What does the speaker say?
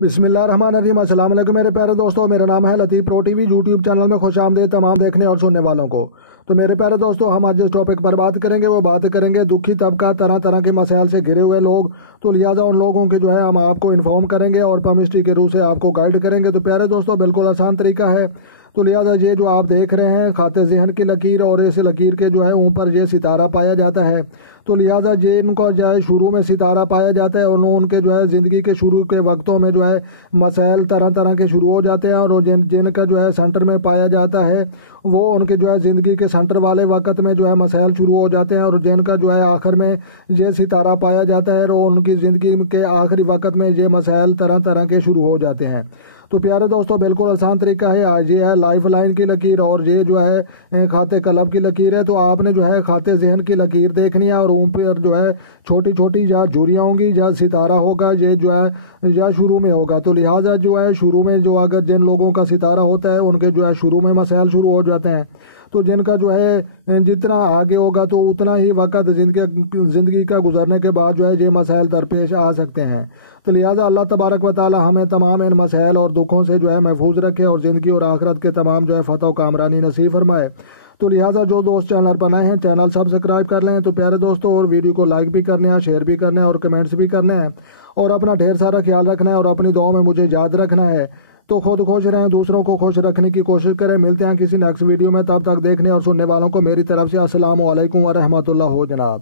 बिस्मिल्लाहिर्रहमानिर्रहीम। अस्सलाम वालेकुम मेरे प्यारे दोस्तों, मेरा नाम है लतीफ़ प्रो टीवी यूट्यूब चैनल में खुश आमदीद तमाम देखने और सुनने वालों को। तो मेरे प्यारे दोस्तों, हम आज जिस टॉपिक पर बात करेंगे वो बात करेंगे दुखी तबका, तरह तरह के मसाइल से घिरे हुए लोग। तो लिहाजा उन लोगों के हम आपको इन्फॉर्म करेंगे और पमिस्ट्री के रूह से आपको गाइड करेंगे। तो प्यारे दोस्तों, बिल्कुल आसान तरीका है। तो लिहाजा ये जो आप देख रहे हैं खाते ज़हन की लकीर, और इस लकीर के ऊपर ये सितारा पाया जाता है। तो लिहाजा ये इनको शुरू में सितारा पाया जाता है और उनके ज़िंदगी के शुरू के वक्तों में मसाइल तरह तरह के शुरू हो जाते हैं, और जिनका सेंटर में पाया जाता है वो उनके ज़िंदगी के सेंटर वाले वक्त में मसाइल शुरू हो जाते हैं, और जिनका आखिर में ये सितारा पाया जाता है और उनकी ज़िंदगी के आखिरी वक्त में ये मसाइल तरह तरह के शुरू हो जाते हैं। तो प्यारे दोस्तों, बिल्कुल आसान तरीका है। आज ये है लाइफ लाइन की लकीर और ये खाते कलब की लकीर है। तो आपने खाते जहन की लकीर देखनी है, और ऊपर छोटी छोटी या झुरियाँ होंगी या सितारा होगा, ये या शुरू में होगा। तो लिहाजा शुरू में अगर जिन लोगों का सितारा होता है उनके शुरू में मसाइल शुरू हो जाते हैं। तो जिनका जितना आगे होगा तो उतना ही वक्त जिंदगी का गुजरने के बाद ये मसाइल दरपेश आ सकते हैं। तो लिहाजा अल्लाह तबारक व ताला हमें तमाम इन मसाइल और दुखों से महफूज रखे और ज़िंदगी और आखिरत के तमाम फतह व कामरानी नसीब फरमाए। तो लिहाजा जो दोस्त चैनल पर नए हैं चैनल सब्सक्राइब कर लें। तो प्यारे दोस्तों, और वीडियो को लाइक भी करने हैं, शेयर भी करना है और कमेंट्स भी करने हैं, और अपना ढेर सारा ख्याल रखना है और अपनी दुआओं में मुझे याद रखना है। तो खुद खुश रहें, दूसरों को खुश रखने की कोशिश करें। मिलते हैं किसी नेक्स्ट वीडियो में, तब तक देखने और सुनने वालों को मेरी तरफ से अस्सलाम वालेकुम व रहमतुल्लाह हो जनाब।